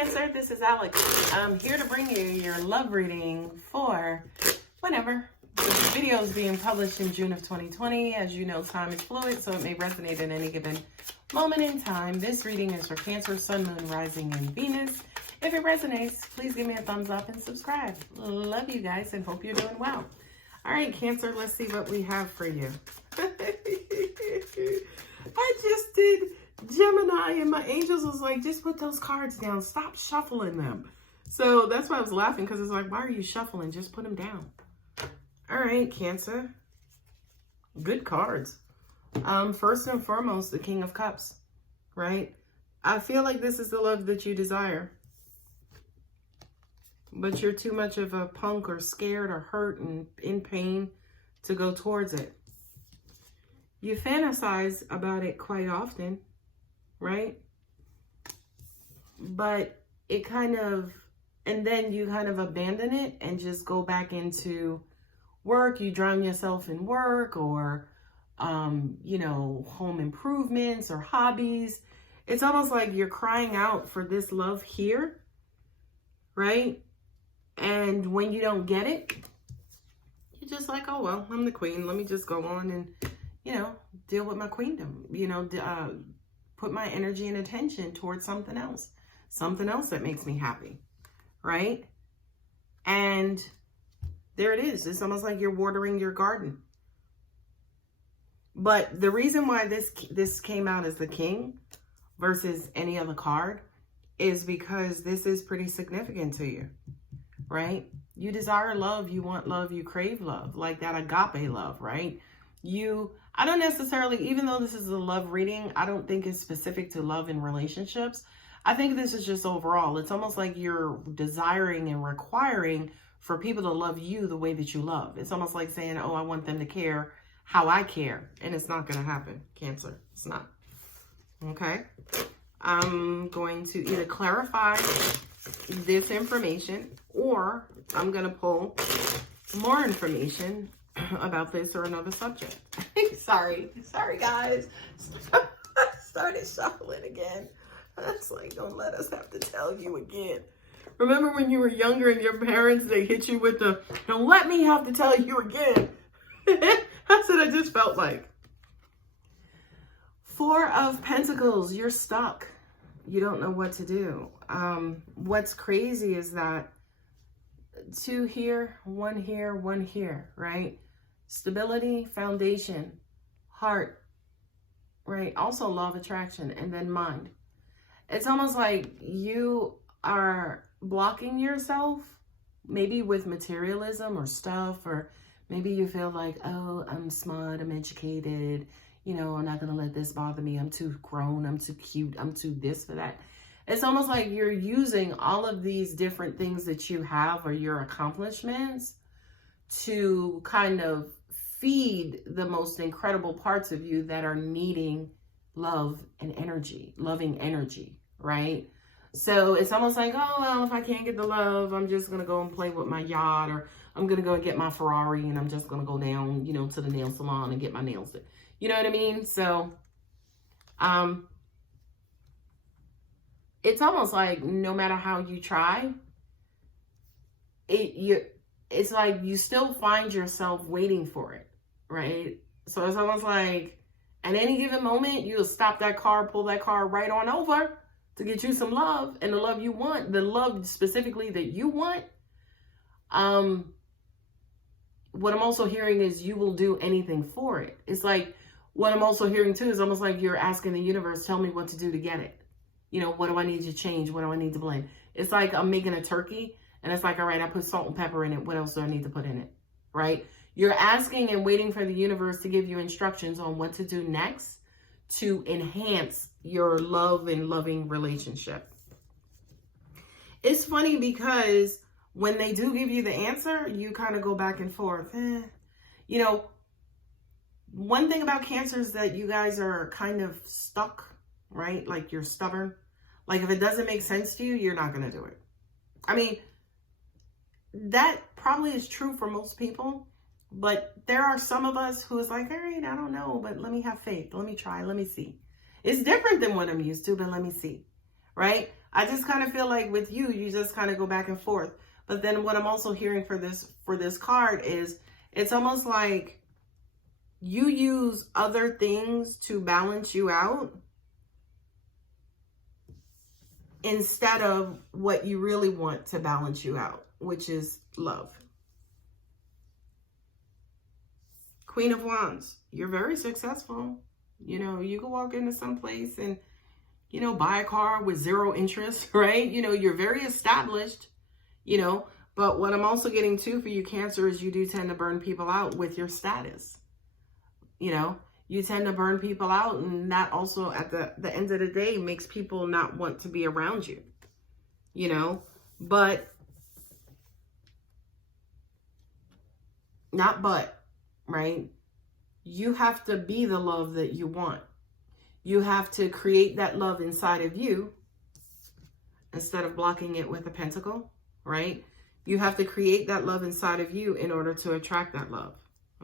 Cancer, this is Alex. I'm here to bring you your love reading for whenever. The video is being published in June of 2020. As you know, time is fluid, so it may resonate in any given moment in time. This reading is for Cancer, Sun, Moon, Rising, and Venus. If it resonates, please give me a thumbs up and subscribe. Love you guys and hope you're doing well. All right, Cancer, let's see what we have for you. I just did Gemini and my angels was like, just put those cards down. Stop shuffling them. So that's why I was laughing, because it's like, why are you shuffling? Just put them down. All right, Cancer. Good cards. First and foremost, the King of Cups, right? I feel like this is the love that you desire. But you're too much of a punk or scared or hurt and in pain to go towards it. You fantasize about it quite often, right? But it kind of, and then you kind of abandon it and just go back into work. You drown yourself in work or, you know, home improvements or hobbies. It's almost like you're crying out for this love here, right? And when you don't get it, you're just like, oh, well, I'm the queen. Let me just go on and, you know, deal with my queendom, you know, put my energy and attention towards something else that makes me happy, right? And there it is. It's almost like you're watering your garden. But the reason why this came out as the King versus any other card is because this is pretty significant to you, right? You desire love, you want love, you crave love, like that agape love, right? I don't necessarily, even though this is a love reading, I don't think it's specific to love and relationships. I think this is just overall. It's almost like you're desiring and requiring for people to love you the way that you love. It's almost like saying, oh, I want them to care how I care. And it's not going to happen, Cancer. It's not. Okay. I'm going to either clarify this information or I'm going to pull more information about this or another subject. Sorry guys. I started shuffling again. That's like, don't let us have to tell you again. Remember when you were younger and your parents, they hit you with the, don't let me have to tell you again. That's what I just felt like. Four of Pentacles, you're stuck. You don't know what to do. What's crazy is that two here, one here, right? Stability, foundation, heart, right? Also law of attraction, and then mind. It's almost like you are blocking yourself, maybe with materialism or stuff, or maybe you feel like, oh, I'm smart, I'm educated, you know, I'm not going to let this bother me. I'm too grown, I'm too cute, I'm too this for that. It's almost like you're using all of these different things that you have or your accomplishments to kind of feed the most incredible parts of you that are needing love and energy, loving energy, right? So it's almost like, oh, well, if I can't get the love, I'm just going to go and play with my yacht, or I'm going to go and get my Ferrari and I'm just going to go down, you know, to the nail salon and get my nails done. You know what I mean? So, it's almost like no matter how you try, it's like you still find yourself waiting for it, right? So it's almost like at any given moment, you'll stop that car, pull that car right on over to get you some love, and the love you want, the love specifically that you want. What I'm also hearing is you will do anything for it. It's like, what I'm also hearing too is almost like you're asking the universe, tell me what to do to get it. You know, what do I need to change? What do I need to blend? It's like I'm making a turkey and it's like, all right, I put salt and pepper in it. What else do I need to put in it? Right? You're asking and waiting for the universe to give you instructions on what to do next to enhance your love and loving relationship. It's funny because when they do give you the answer, you kind of go back and forth. You know, one thing about Cancer is that you guys are kind of stuck, right? Like you're stubborn. Like if it doesn't make sense to you, you're not going to do it. I mean, that probably is true for most people, but there are some of us who is like, all right, I don't know, but let me have faith. Let me try. Let me see. It's different than what I'm used to, but let me see. Right? I just kind of feel like with you, you just kind of go back and forth. But then what I'm also hearing for this card is it's almost like you use other things to balance you out instead of what you really want to balance you out, which is love. Queen of Wands, you're very successful. You know, you can walk into some place and, you know, buy a car with 0 interest, right? You know, you're very established, you know, but what I'm also getting too for you, Cancer, is you do tend to burn people out with your status. You know, you tend to burn people out, and that also at the end of the day makes people not want to be around you, you know, right? You have to be the love that you want. You have to create that love inside of you instead of blocking it with a pentacle, right? You have to create that love inside of you in order to attract that love,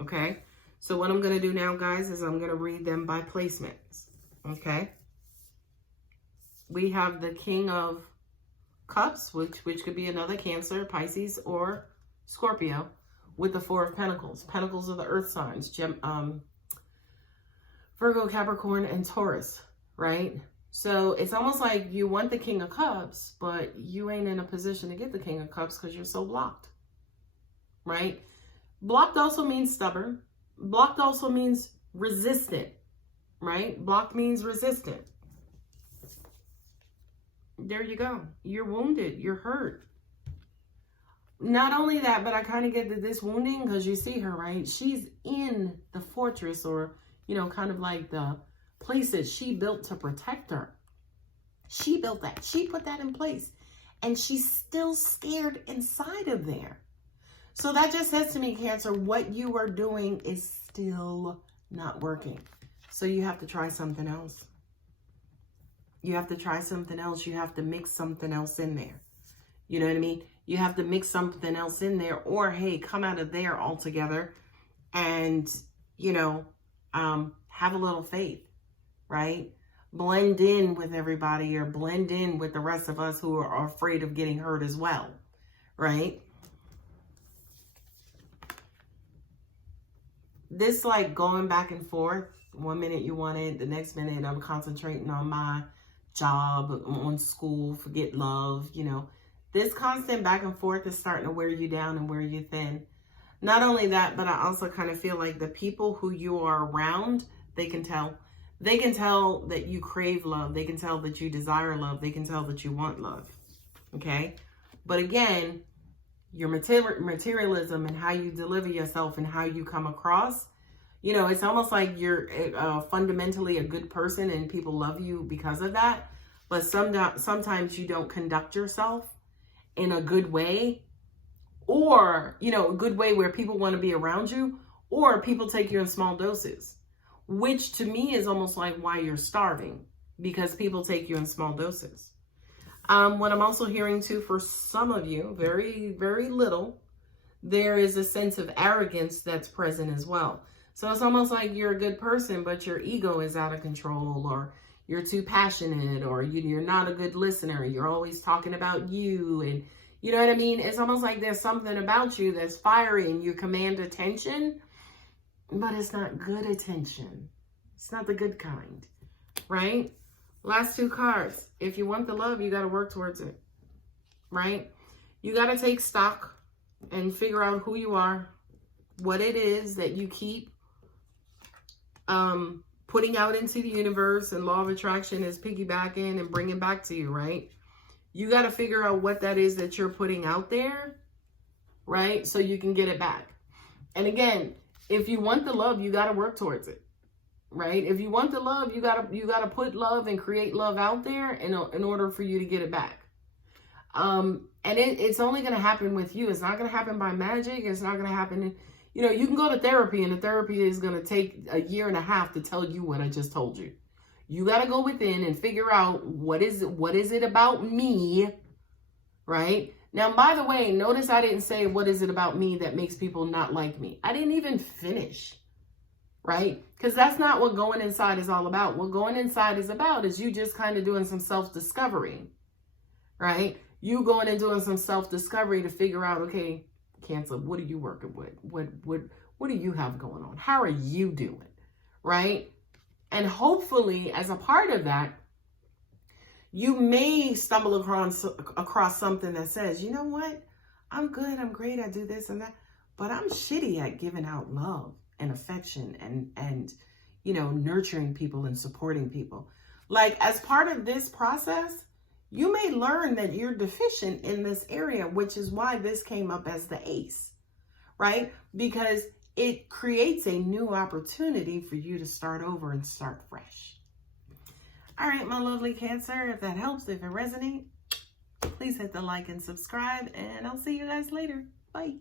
okay? So what I'm going to do now, guys, is I'm going to read them by placements, okay? We have the King of Cups, which could be another Cancer, Pisces, or Scorpio, with the 4 of Pentacles. Pentacles are the earth signs, Virgo, Capricorn, and Taurus, right? So it's almost like you want the King of Cups, but you ain't in a position to get the King of Cups because you're so blocked, right? Blocked also means stubborn. Blocked also means resistant, right? Blocked means resistant. There you go. You're wounded. You're hurt. Not only that, but I kind of get this wounding because you see her, right? She's in the fortress, or, you know, kind of like the place that she built to protect her. She built that. She put that in place. And she's still scared inside of there. So that just says to me, Cancer, what you are doing is still not working. So you have to try something else. You have to try something else. You have to mix something else in there. You know what I mean? You have to mix something else in there, or, hey, come out of there altogether and, you know, have a little faith, right? Blend in with everybody, or blend in with the rest of us who are afraid of getting hurt as well, right? This, like, going back and forth, 1 minute you want it, the next minute I'm concentrating on my job, on school, forget love, you know. This constant back and forth is starting to wear you down and wear you thin. Not only that, but I also kind of feel like the people who you are around, they can tell. They can tell that you crave love. They can tell that you desire love. They can tell that you want love, okay? But again, your materialism and how you deliver yourself and how you come across, you know, it's almost like you're fundamentally a good person and people love you because of that. But sometimes you don't conduct yourself in a good way, or, you know, a good way where people want to be around you, or people take you in small doses, which to me is almost like why you're starving, because people take you in small doses. What I'm also hearing too, for some of you, very, very little, there is a sense of arrogance that's present as well. So it's almost like you're a good person, but your ego is out of control, or you're too passionate, or you're not a good listener. You're always talking about you, and you know what I mean? It's almost like there's something about you that's fiery and you command attention, but it's not good attention. It's not the good kind, right? Last 2 cards. If you want the love, you got to work towards it, right? You got to take stock and figure out who you are, what it is that you keep putting out into the universe, and law of attraction is piggybacking and bringing back to you, right? You got to figure out what that is that you're putting out there, right? So you can get it back. And again, if you want the love, you got to work towards it, right? If you want the love, you got to put love and create love out there in order for you to get it back. And it's only going to happen with you. It's not going to happen by magic. It's not going to happen you know, you can go to therapy, and the therapy is going to take 1.5 years to tell you what I just told you. You got to go within and figure out what is it about me, right? Now, by the way, notice I didn't say what is it about me that makes people not like me. I didn't even finish, right? Because that's not what going inside is all about. What going inside is about is you just kind of doing some self-discovery, right? You going and doing some self-discovery to figure out, okay, Cancer, what are you working with? What do you have going on? How are you doing, right? And hopefully, as a part of that, you may stumble across something that says, you know what? I'm good, I'm great, I do this and that, but I'm shitty at giving out love and affection and you know, nurturing people and supporting people. Like, as part of this process, you may learn that you're deficient in this area, which is why this came up as the ace, right? Because it creates a new opportunity for you to start over and start fresh. All right, my lovely Cancer, if that helps, if it resonates, please hit the like and subscribe, and I'll see you guys later. Bye.